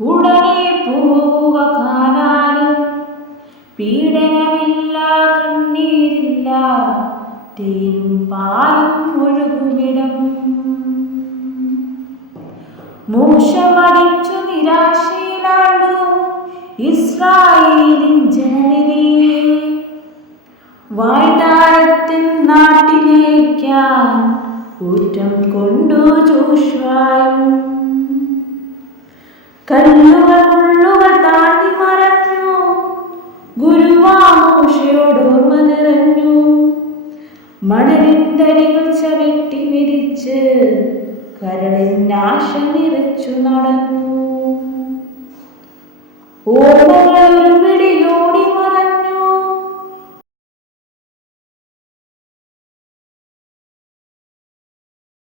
ഉടനെ പോവുക കാണാനും. പീഡനമില്ല കണ്ണീരില്ല തേനും പാലും ഒഴുകുമിടം. മോശമടിച്ചു നിരാശയിലാണ്ടു ഇസ്രായേലിൻ ജനനിധിയെ വായ്താരത്തിൻ നാട്ടിലേക്കാൻ ഊറ്റം കൊണ്ടു ചൂഷ്വായും. കല്ലുകൾ മുള്ളുകൾ താണ്ടി മറഞ്ഞു. ഗുരുവാമോഷയോട് ഓർമ്മ നിറഞ്ഞു. മണലിന്തരികൾ ചവിട്ടി വിരിച്ച് കരളിൽ നാശ നിറച്ചു നടന്നു. ഓർമ്മകൾ ഒരു